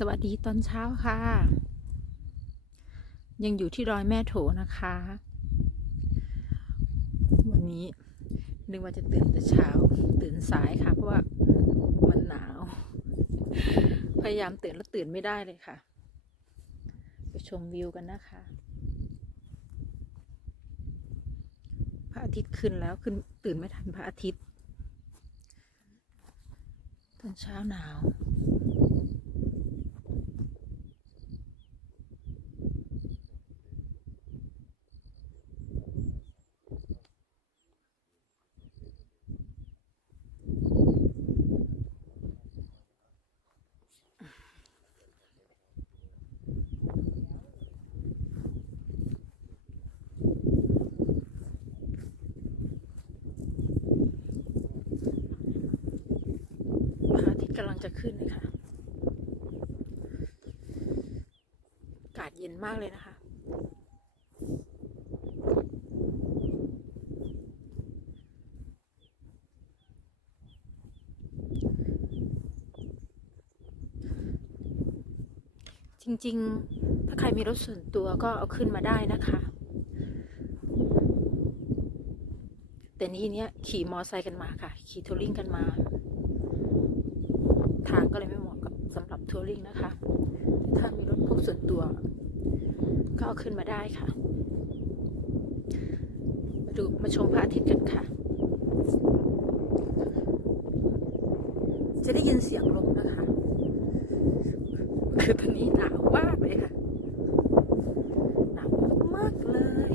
สวัสดีตอนเช้าค่ะยังอยู่ที่ดอยแม่โถนะคะวันนี้นึกว่าจะตื่นแต่เช้าตื่นสายค่ะเพราะว่ามันหนาวพยายามตื่นแล้วตื่นไม่ได้เลยค่ะไปชมวิวกันนะคะพระอาทิตย์ขึ้นแล้วขึ้นตื่นไม่ทันพระอาทิตย์ตอนเช้าหนาวพระอาทิตย์กำลังจะขึ้นเลยค่ะอากาศเย็นมากเลยนะคะจริงๆถ้าใครมีรถส่วนตัวก็เอาขึ้นมาได้นะคะแต่ทีเนี้ยขี่มอไซค์กันมาค่ะขี่ทัวริงกันมาทางก็เลยไม่เหมาะกับสำหรับทัวริงนะคะถ้ามีรถพวกส่วนตัวก็เอาขึ้นมาได้ค่ะมาชมพระอาทิตย์กันค่ะจะได้ยินเสียงลมนะคะคือตอนนี้หนาวมากเลยค่ะหนาวมากเลย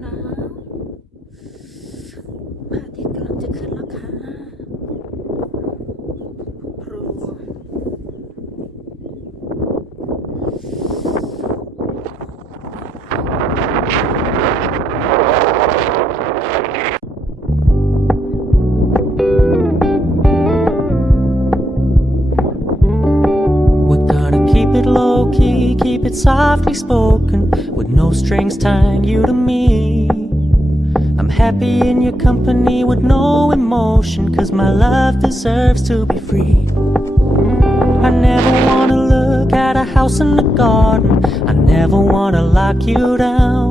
หนาวพระอาทิตย์กำลังจะขึ้นแล้วค่ะครู It low key, keep it softly spoken, with no strings tying you to me. I'm happy in your company with no emotion, cause my love deserves to be free. I never wanna look at a house in the garden, I never wanna lock you down.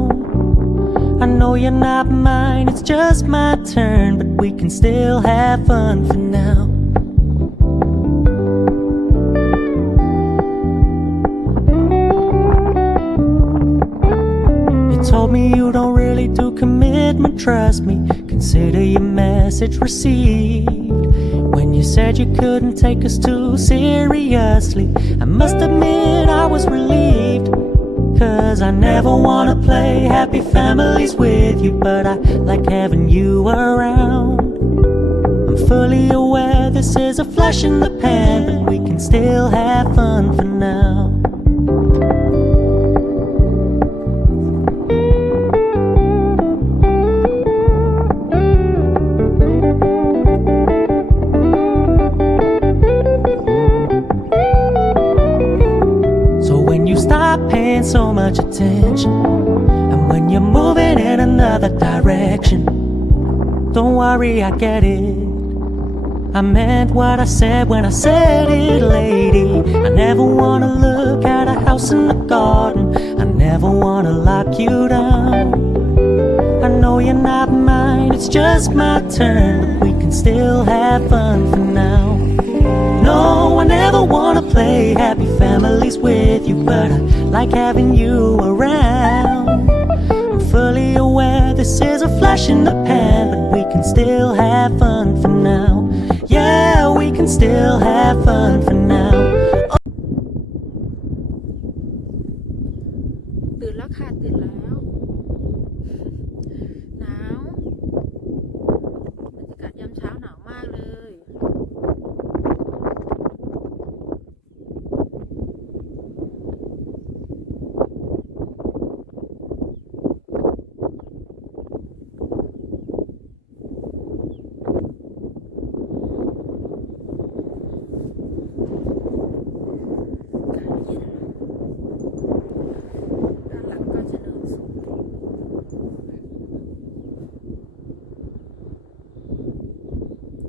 I know you're not mine, it's just my turn, but we can still have fun for now. Told me you don't really do commitment, trust me, consider your message received. When you said you couldn't take us too seriously, I must admit I was relieved. Cause I never wanna play happy families with you, but I like having you around. I'm fully aware this is a flash in the pan, but we can still have fun for now. Paying so much attention, and when you're moving in another direction, don't worry, I get it. I meant what I said when I said it, lady. I never wanna look at a house in the garden, I never wanna lock you down. I know you're not mine, it's just my turn, but we can still have fun for now. No, I never wanna play happy families with you, but I like having you around. I'm fully aware this is a flash in the pan, but we can still have fun for now. Yeah, we can still have fun for now. ตื่นแล้วค่ะตื่นแล้วหนาวบรรยากาศยามเช้าหนาวมากเลย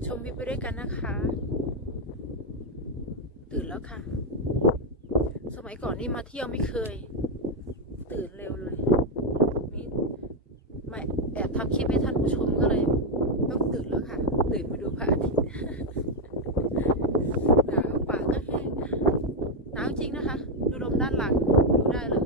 ชมวิวไปด้วยกันนะคะ ตื่นแล้วค่ะ สมัยก่อนนี่มาเที่ยวไม่เคย ตื่นเร็วเลยนี่ไม่แอบทำคลิปให้ท่านผู้ชมก็เลยต้องตื่นแล้วค่ะ ตื่นมาดูพระอาทิตย์ หนาวปากก็แห้งหนาวจริงนะคะ ดูลมด้านหลังดูได้เลย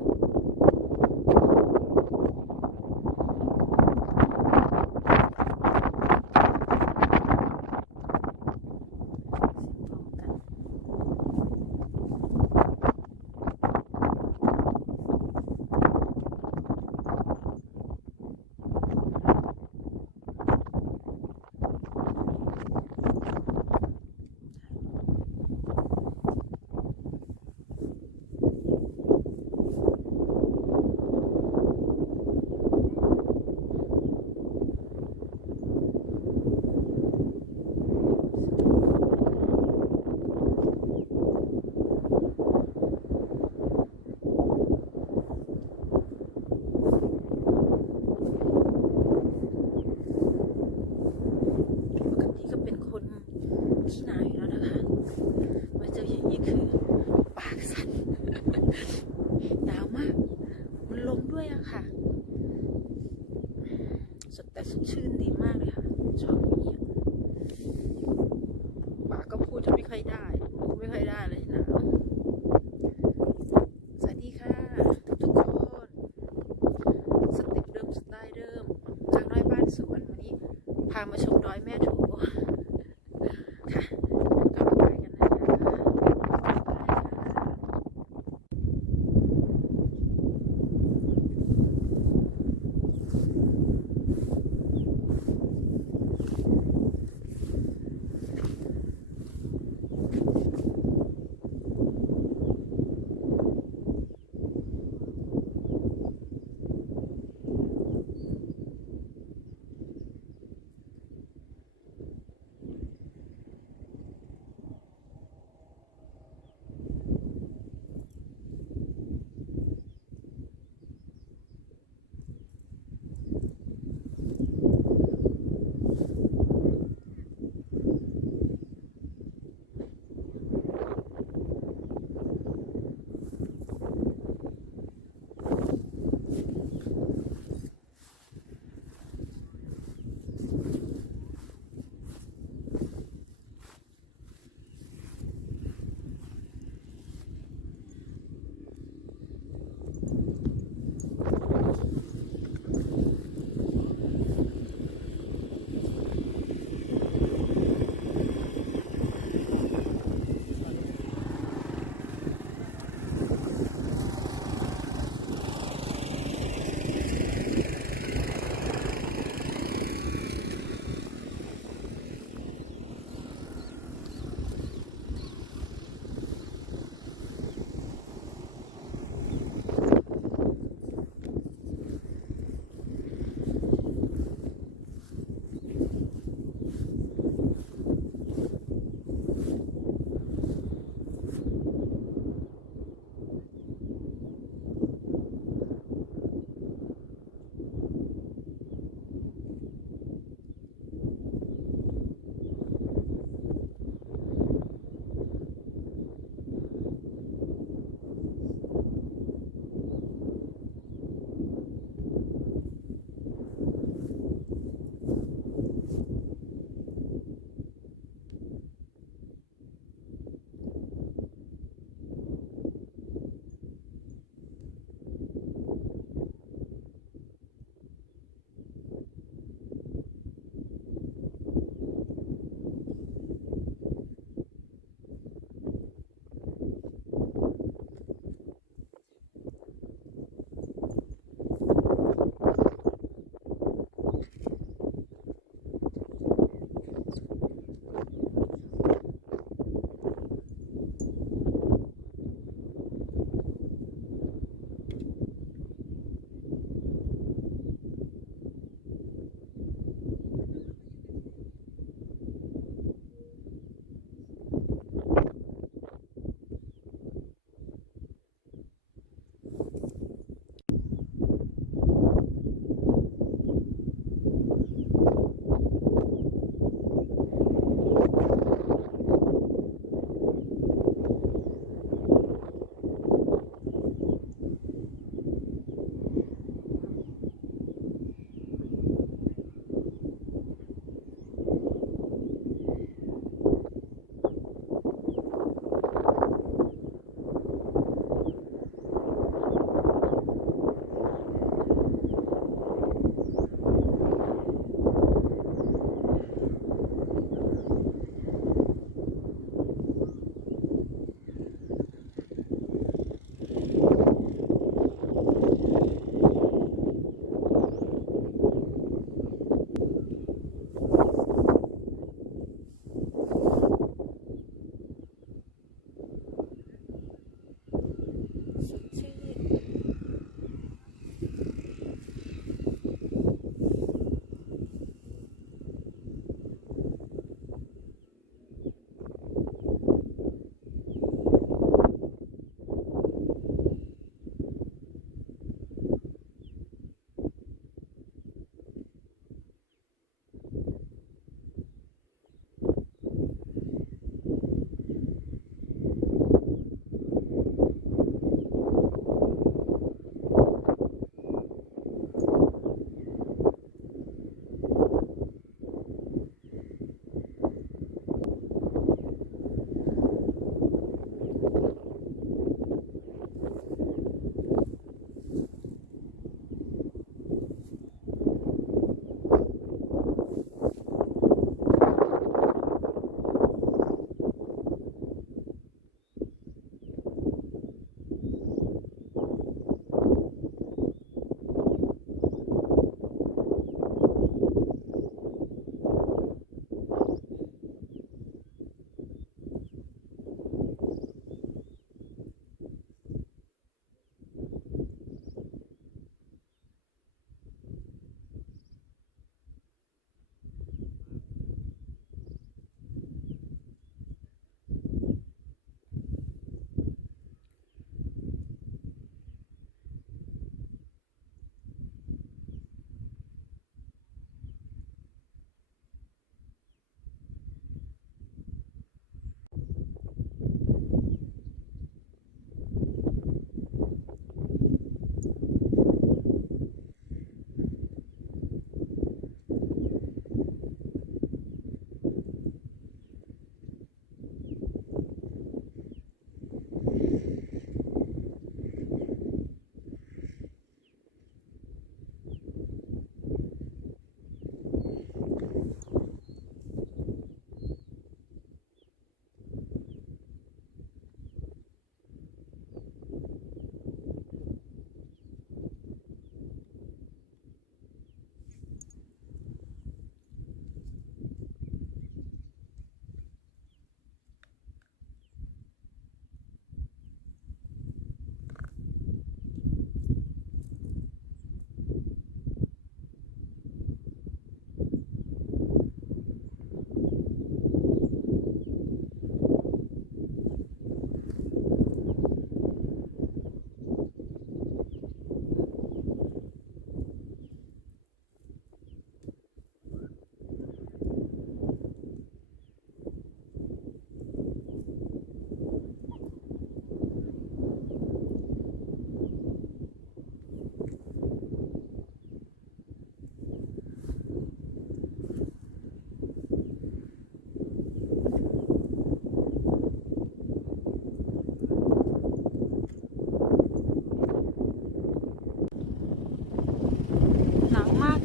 ขี้หนาวอยู่แล้วนะคะมาเจออย่างนี้คือปากสั่น หนาวมากมันลมด้วยอะค่ะแต่สดชื่นดีมากเลยค่ะชอบอย่างนี้ปากก็พูดจะไม่ค่อยได้พูดไม่ค่อยได้เลยหนาวสวัสดีค่ะทุกคนสเต็ปเดิมสไตล์เดิมทางน้อยบ้านสวนวันนี้พามาชมดอยแม่ถูค่ะกลับไปกันนะคะบ๊ายบายค่ะ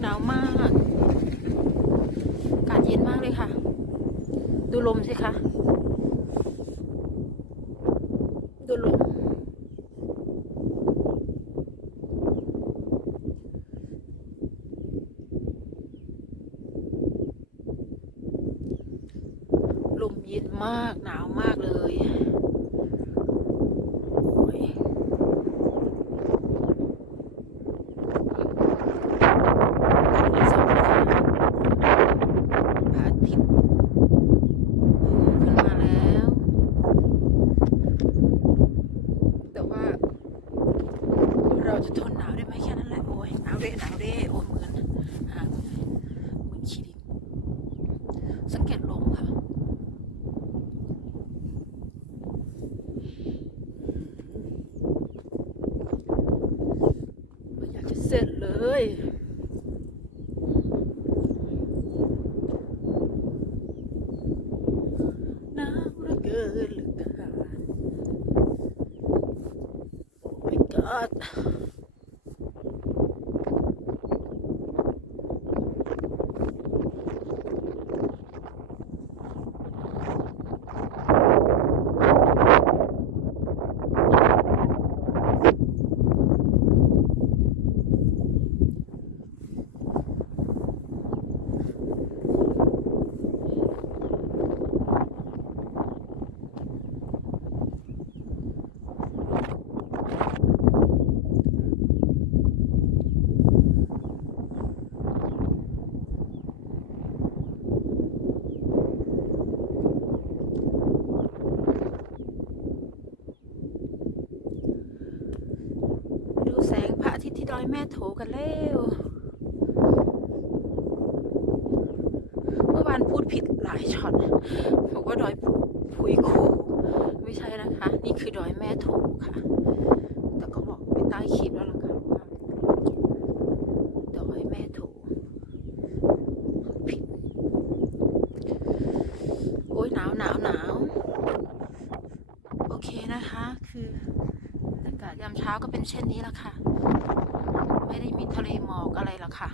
หนาวมากอากาศเย็นมากเลยค่ะดูลมสิคะดูลมลมเย็นมากหนาวมากเลยโอ้ยพระอาทิตย์ขึ้นมาแล้ว แต่ว่าเราจะทนหนาวได้ไหมแค่นั้นแหละโอ้ยหนาวเด้โอ้ยเหมือนขี้ดินสังเกตลมค่ะไม่อยากจะเสร็จเลยหนาวเหลือเกินเหลือเกิน my god ดูแสงพระอาทิตย์ที่ดอยแม่โถกันแล้วเมื่อวานพูดผิดหลายช็อตบอกว่าดอยพุยโคไม่ใช่นะคะนี่คือดอยแม่โถค่ะแต่ก็บอกไปใต้คลิปแล้วล่ะค่ะว่าดอยแม่โถผิดโอ้ยหนาวโอเคนะคะคืออากาศยามเช้าก็เป็นเช่นนี้ละค่ะไม่ได้มีทะเลหมอกอะไรหรอกค่ะ